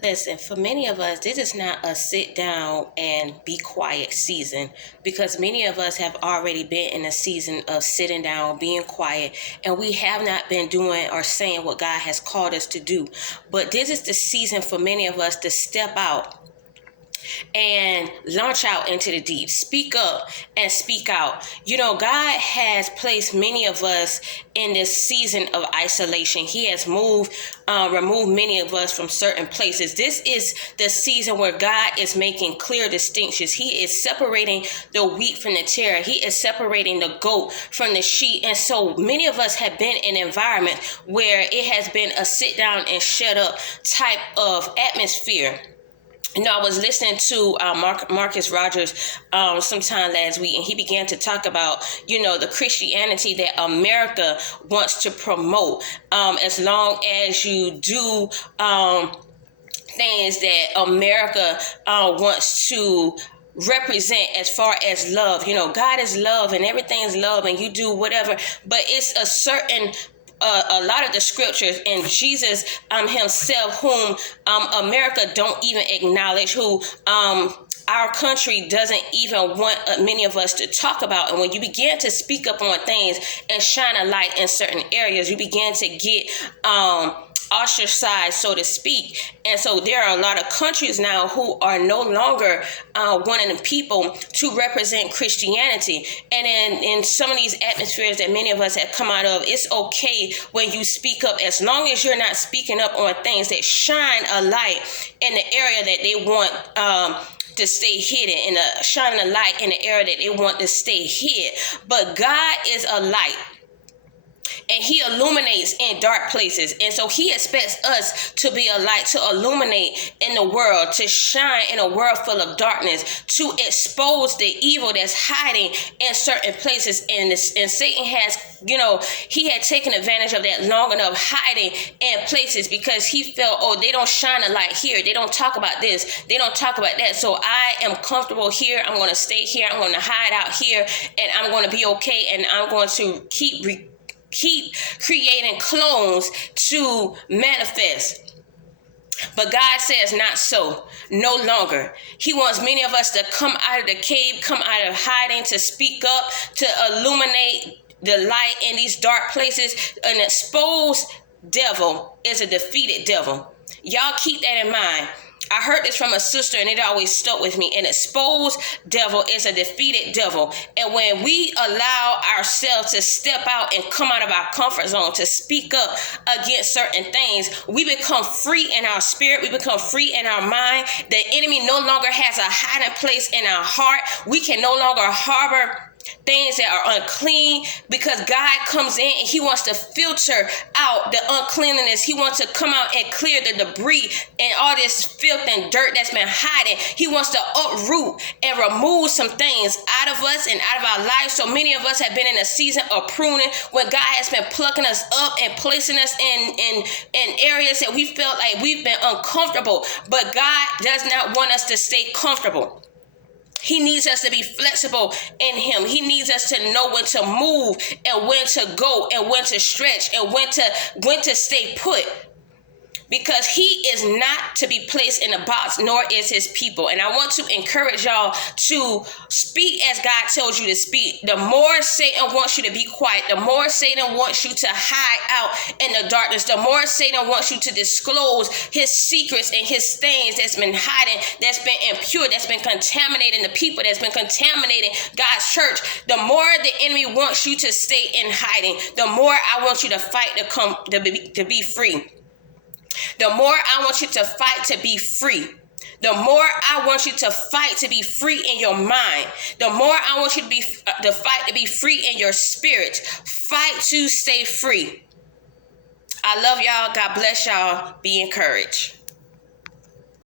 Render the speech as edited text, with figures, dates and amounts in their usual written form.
Listen, for many of us, this is not a sit down and be quiet season, because many of us have already been in a season of sitting down, being quiet, and we have not been doing or saying what God has called us to do. But this is the season for many of us to step out and launch out into the deep. Speak up and speak out. God has placed many of us in this season of isolation. He has removed many of us from certain places. This is the season where God is making clear distinctions. He is separating the wheat from the tare. He is separating the goat from the sheep. And so many of us have been in an environment where it has been a sit down and shut up type of atmosphere. I was listening to Marcus Rogers sometime last week, and he began to talk about, the Christianity that America wants to promote. As long as you do things that America wants to represent as far as love. God is love and everything is love, and you do whatever, but it's a certain a lot of the scriptures and Jesus himself, whom America don't even acknowledge, who our country doesn't even want many of us to talk about. And when you begin to speak up on things and shine a light in certain areas, you begin to get ostracized, so to speak. And so there are a lot of countries now who are no longer wanting the people to represent Christianity. And in some of these atmospheres that many of us have come out of, it's okay when you speak up, as long as you're not speaking up on things that shine a light in the area that they want to stay hidden, and shining a light in the area that they want to stay hid. But God is a light, and he illuminates in dark places. And so he expects us to be a light, to illuminate in the world, to shine in a world full of darkness, to expose the evil that's hiding in certain places. And Satan has, he had taken advantage of that long enough, hiding in places, because he felt, they don't shine a light here. They don't talk about this. They don't talk about that. So I am comfortable here. I'm going to stay here. I'm going to hide out here, and I'm going to be okay. And I'm going to keep creating clones to manifest. But God says not so, no longer. He wants many of us to come out of the cave, come out of hiding, to speak up, to illuminate the light in these dark places. An exposed devil is a defeated devil. Y'all keep that in mind. I heard this from a sister, and it always stuck with me. An exposed devil is a defeated devil. And when we allow ourselves to step out and come out of our comfort zone, to speak up against certain things, we become free in our spirit. We become free in our mind. The enemy no longer has a hiding place in our heart. We can no longer harbor things that are unclean, because God comes in and he wants to filter out the uncleanliness. He wants to come out and clear the debris and all this filth and dirt that's been hiding. He wants to uproot and remove some things out of us and out of our lives. So many of us have been in a season of pruning, where God has been plucking us up and placing us in areas that we felt like we've been uncomfortable. But God does not want us to stay comfortable. He needs us to be flexible in him. He needs us to know when to move and when to go and when to stretch and when to stay put. Because he is not to be placed in a box, nor is his people. And I want to encourage y'all to speak as God tells you to speak. The more Satan wants you to be quiet, the more Satan wants you to hide out in the darkness, the more Satan wants you to disclose his secrets and his things that's been hiding, that's been impure, that's been contaminating the people, that's been contaminating God's church. The more the enemy wants you to stay in hiding, the more I want you to fight to be free. The more I want you to fight to be free. The more I want you to fight to be free in your mind. The more I want you to fight to be free in your spirit. Fight to stay free. I love y'all. God bless y'all. Be encouraged.